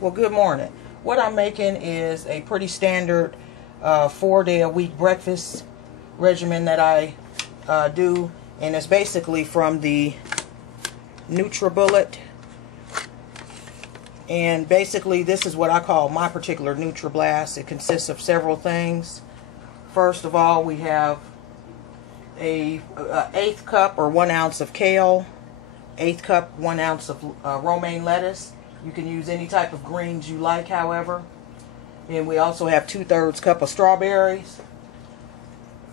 Well, good morning. What I'm making is a pretty standard 4-day-a-week breakfast regimen that I do, and it's basically from the NutriBullet. And basically this is what I call my particular NutriBlast. It consists of several things. First of all, we have a 1/8 cup or 1 ounce of kale, 1/8 cup, 1 ounce of romaine lettuce. You can use any type of greens you like, however. And we also have 2/3 cup of strawberries,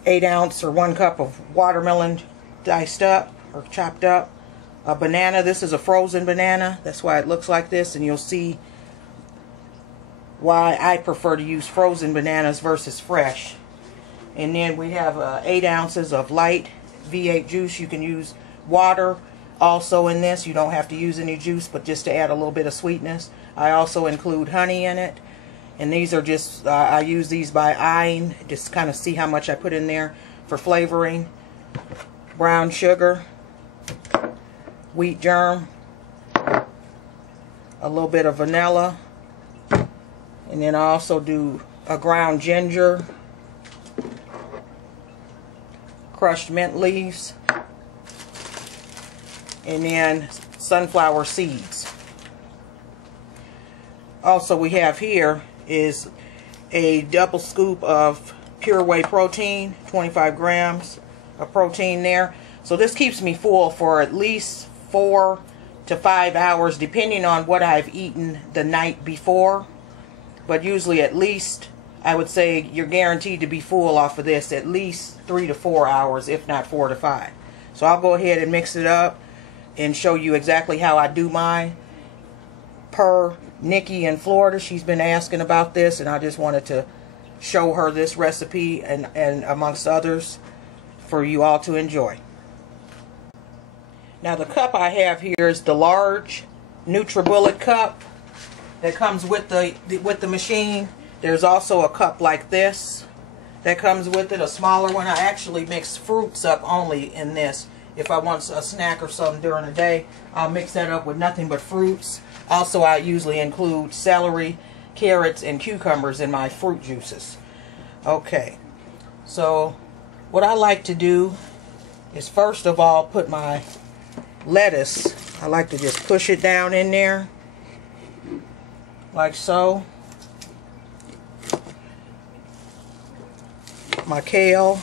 1 ounce or 1 cup of watermelon diced up or chopped up, a banana. This is a frozen banana. That's why it looks like this, and you'll see why I prefer to use frozen bananas versus fresh. And then we have 8 ounces of light V8 juice. You can use water also in this. You don't have to use any juice, but just to add a little bit of sweetness. I also include honey in it. And these are just, I use these by eyeing, just kind of see how much I put in there for flavoring. Brown sugar, wheat germ, a little bit of vanilla, and then I also do a ground ginger, crushed mint leaves, and then sunflower seeds. Also we have here is a double scoop of pure whey protein, 25 grams of protein there. So this keeps me full for at least 4 to 5 hours depending on what I've eaten the night before. But usually at least, I would say you're guaranteed to be full off of this at least 3 to 4 hours, if not 4 to 5. So I'll go ahead and mix it up and show you exactly how I do mine. Per Nikki in Florida, she's been asking about this, and I just wanted to show her this recipe and amongst others for you all to enjoy. Now the cup I have here is the large NutriBullet cup that comes with the machine. There's also a cup like this that comes with it, a smaller one. I actually mix fruits up only in this. If I want a snack or something during the day, I'll mix that up with nothing but fruits. Also, I usually include celery, carrots, and cucumbers in my fruit juices. Okay, so what I like to do is first of all put my lettuce, I like to just push it down in there like so. My kale,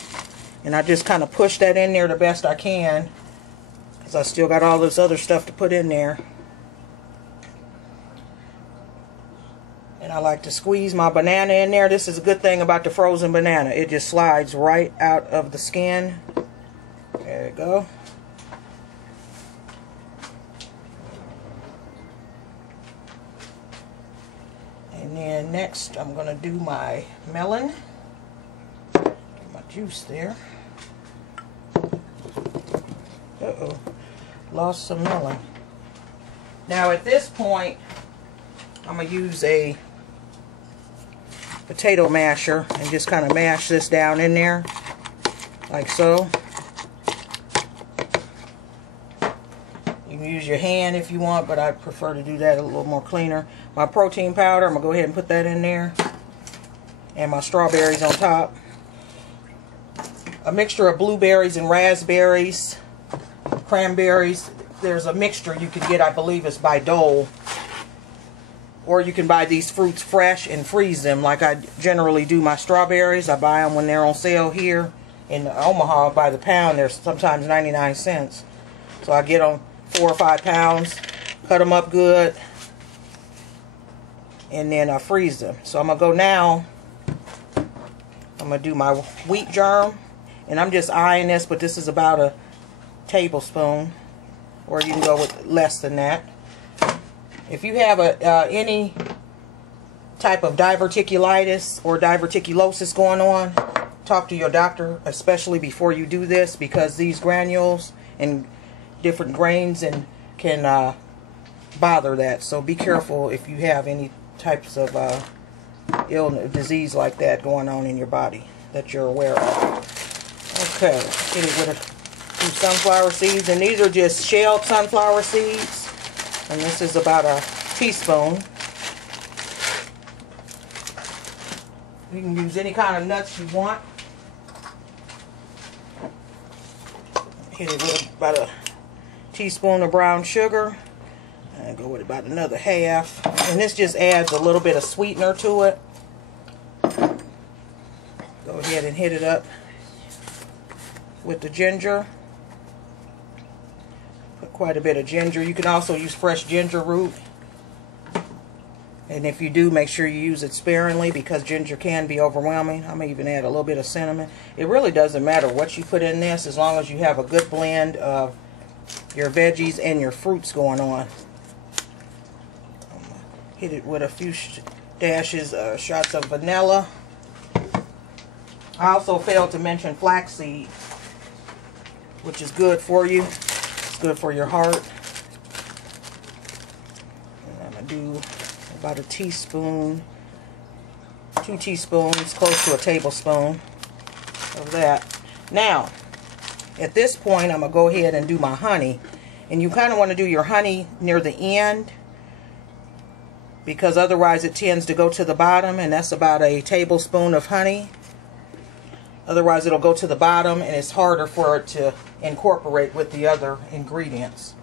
and I just kind of push that in there the best I can because I still got all this other stuff to put in there. And I like to squeeze my banana in there. This is a good thing about the frozen banana. It just slides right out of the skin. There you go. And then next I'm going to do my melon. Get my juice there. Uh-oh. Lost some melon. Now at this point I'm going to use a potato masher and just kind of mash this down in there like so. You can use your hand if you want, but I prefer to do that a little more cleaner. My protein powder, I'm going to go ahead and put that in there, and my strawberries on top. A mixture of blueberries and raspberries, cranberries. There's a mixture you can get, I believe it's by Dole. Or you can buy these fruits fresh and freeze them like I generally do my strawberries. I buy them when they're on sale here in Omaha by the pound. They're sometimes 99 cents. So I get them 4 or 5 pounds, cut them up good, and then I freeze them. So I'm going to go now, I'm going to do my wheat germ. And I'm just eyeing this, but this is about a tablespoon. Or you can go with less than that. If you have any type of diverticulitis or diverticulosis going on, talk to your doctor, especially before you do this, because these granules and different grains can bother that. So be careful if you have any types of disease like that going on in your body that you're aware of. Okay, hit it with some sunflower seeds, and these are just shelled sunflower seeds. And this is about a teaspoon. You can use any kind of nuts you want. Hit it with about a teaspoon of brown sugar. And go with about another half. And this just adds a little bit of sweetener to it. Go ahead and hit it up with the ginger. Put quite a bit of ginger. You can also use fresh ginger root. And if you do, make sure you use it sparingly because ginger can be overwhelming. I may even add a little bit of cinnamon. It really doesn't matter what you put in this as long as you have a good blend of your veggies and your fruits going on. Hit it with a few shots of vanilla. I also failed to mention flaxseed, which is good for you. It's good for your heart. And I'm going to do about a teaspoon, 2 teaspoons, close to a tablespoon of that. Now, at this point, I'm going to go ahead and do my honey. And you kind of want to do your honey near the end, because otherwise it tends to go to the bottom, and that's about a tablespoon of honey. Otherwise it'll go to the bottom and it's harder for it to incorporate with the other ingredients.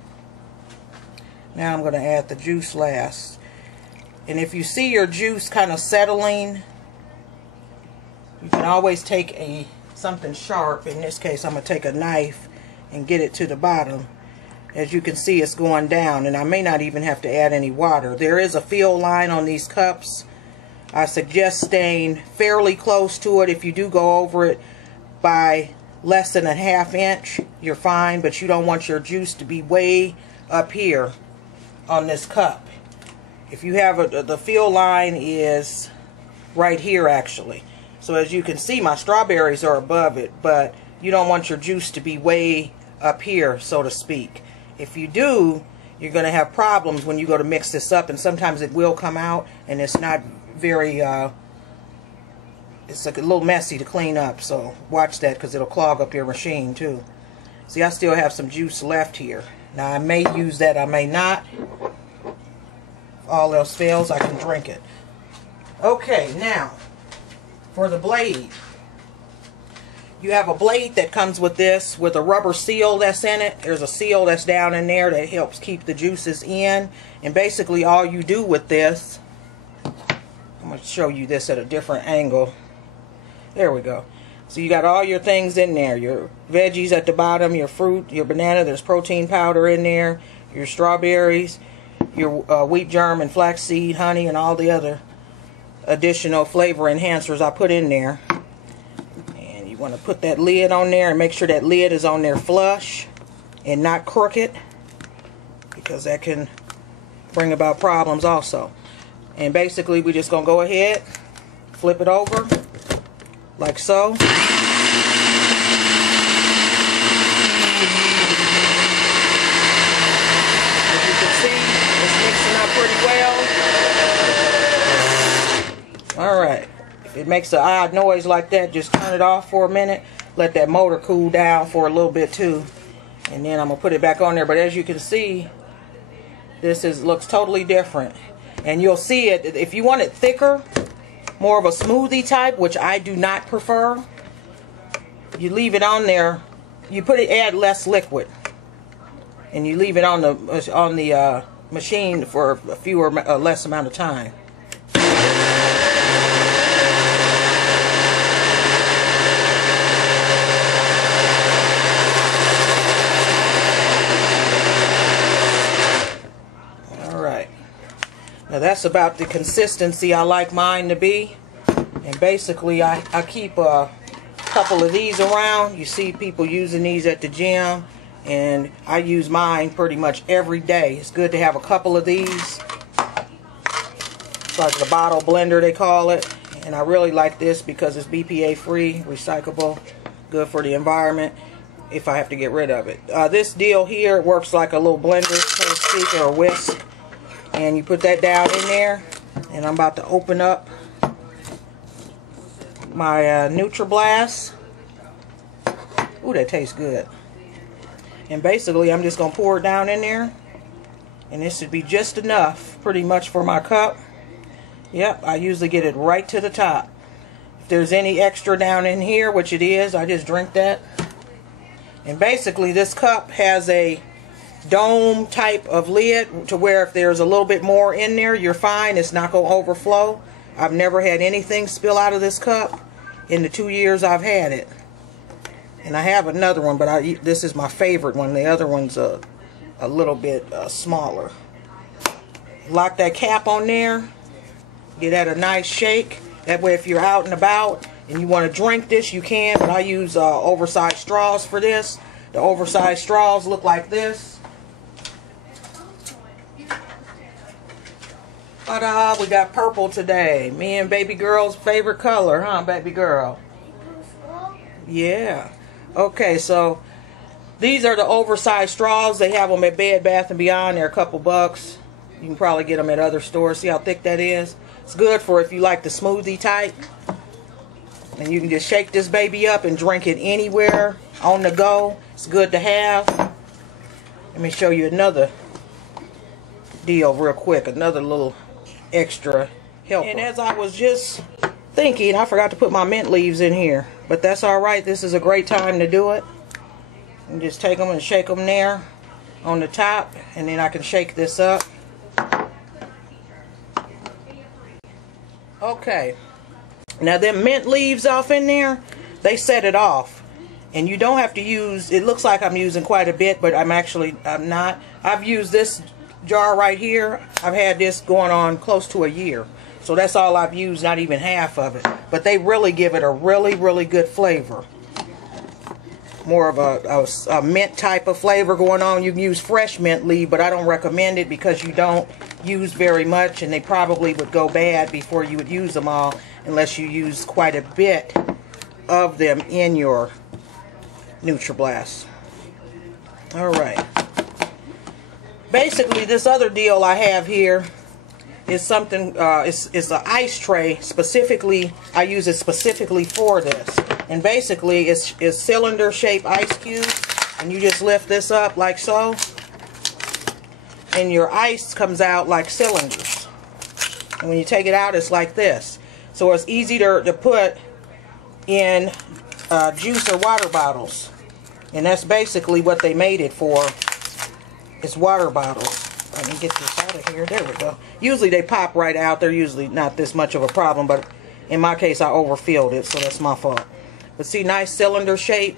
Now I'm going to add the juice last. And if you see your juice kind of settling, you can always take something sharp. In this case I'm going to take a knife and get it to the bottom. As you can see, it's going down, and I may not even have to add any water. There is a fill line on these cups. I suggest staying fairly close to it. If you do go over it by less than a ½ inch, you're fine, but you don't want your juice to be way up here on this cup. If you have the fill line is right here actually. So as you can see, my strawberries are above it, but you don't want your juice to be way up here, so to speak. If you do, you're going to have problems when you go to mix this up, and sometimes it will come out and it's not very it's like a little messy to clean up, so watch that because it'll clog up your machine too. See, I still have some juice left here. Now I may use that, I may not. If all else fails, I can drink it. Okay, now for the blade. You have a blade that comes with this with a rubber seal that's in it. There's a seal that's down in there that helps keep the juices in. And basically all you do with this, I'm going to show you this at a different angle. There we go. So you got all your things in there. Your veggies at the bottom, your fruit, your banana, there's protein powder in there, your strawberries, your wheat germ and flaxseed, honey, and all the other additional flavor enhancers I put in there. You want to put that lid on there and make sure that lid is on there flush and not crooked, because that can bring about problems also. And basically we're just going to go ahead, flip it over like so. As you can see, it's mixing up pretty well. Alright. It makes an odd noise like that, just turn it off for a minute, let that motor cool down for a little bit too, and then I'm going to put it back on there. But as you can see, this looks totally different, and you'll see it if you want it thicker, more of a smoothie type, which I do not prefer. You leave it on there, add less liquid, and you leave it on the machine for a less amount of time. Now that's about the consistency I like mine to be. And basically I keep a couple of these around. You see people using these at the gym, and I use mine pretty much every day. It's good to have a couple of these. It's like the bottle blender they call it. And I really like this because it's BPA free, recyclable, good for the environment if I have to get rid of it. This deal here works like a little blender, so to speak, or a whisk. And you put that down in there, and I'm about to open up my NutriBlast. Ooh, that tastes good. And basically, I'm just going to pour it down in there, and this should be just enough, pretty much, for my cup. Yep, I usually get it right to the top. If there's any extra down in here, which it is, I just drink that. And basically this cup has a dome type of lid to where if there's a little bit more in there, you're fine. It's not going to overflow. I've never had anything spill out of this cup in the 2 years I've had it. And I have another one, but this is my favorite one. The other one's a little bit smaller. Lock that cap on there. Get that a nice shake. That way if you're out and about and you want to drink this, you can. But I use oversized straws for this. The oversized straws look like this. Ta-da! We got purple today. Me and baby girl's favorite color, huh, baby girl? Yeah. Okay, so these are the oversized straws. They have them at Bed Bath & Beyond. They're a couple bucks. You can probably get them at other stores. See how thick that is? It's good for if you like the smoothie type. And you can just shake this baby up and drink it anywhere on the go. It's good to have. Let me show you another deal real quick. Another little extra helper. And as I was just thinking, I forgot to put my mint leaves in here. But that's alright. This is a great time to do it. And just take them and shake them there on the top. And then I can shake this up. Okay. Now them mint leaves off in there, they set it off. And you don't have to use, it looks like I'm using quite a bit, but I'm not. I've used this jar right here. I've had this going on close to a year. So that's all I've used, not even half of it. But they really give it a really, really good flavor. More of a mint type of flavor going on. You can use fresh mint leaf, but I don't recommend it because you don't use very much. And they probably would go bad before you would use them all unless you use quite a bit of them in your NutriBlast. Alright. Basically, this other deal I have here is something, it's an ice tray. Specifically, I use it specifically for this. And basically, it's cylinder shaped ice cubes. And you just lift this up like so. And your ice comes out like cylinders. And when you take it out, it's like this. So it's easy to put in juice or water bottles. And that's basically what they made it for. It's water bottles. Let me get this out of here. There we go. Usually they pop right out. They're usually not this much of a problem, but in my case I overfilled it, so that's my fault. But see, nice cylinder shape.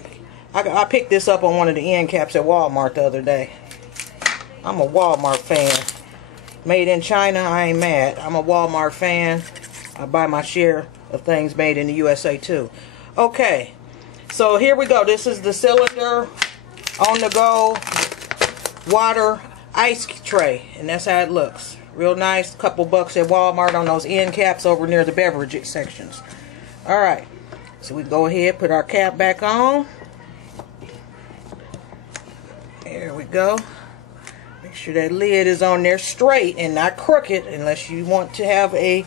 I picked this up on one of the end caps at Walmart the other day. I'm a Walmart fan. Made in China, I ain't mad. I'm a Walmart fan. I buy my share of things made in the USA too. Okay, so here we go. This is the cylinder on the go water ice tray, and that's how it looks. Real nice. Couple bucks at Walmart on those end caps over near the beverage sections. Alright, so we go ahead, put our cap back on. There we go. Make sure that lid is on there straight and not crooked, unless you want to have a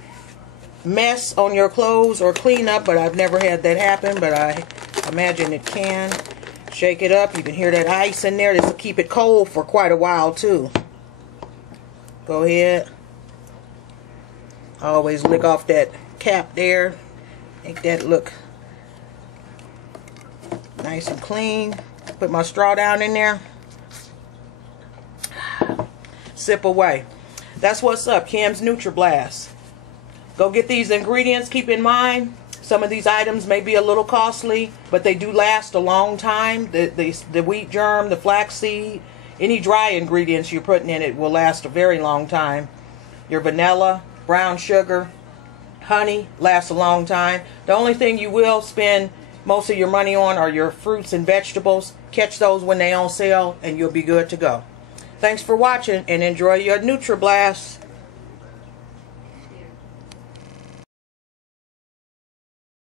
mess on your clothes or clean up, but I've never had that happen, but I imagine it can. Shake it up. You can hear that ice in there. This will keep it cold for quite a while too. Go ahead. Always lick off that cap there. Make that look nice and clean. Put my straw down in there. Sip away. That's what's up. Kim's NutriBlast. Go get these ingredients. Keep in mind, some of these items may be a little costly, but they do last a long time. The wheat germ, the flaxseed, any dry ingredients you're putting in it will last a very long time. Your vanilla, brown sugar, honey lasts a long time. The only thing you will spend most of your money on are your fruits and vegetables. Catch those when they're on sale and you'll be good to go. Thanks for watching and enjoy your NutriBlast.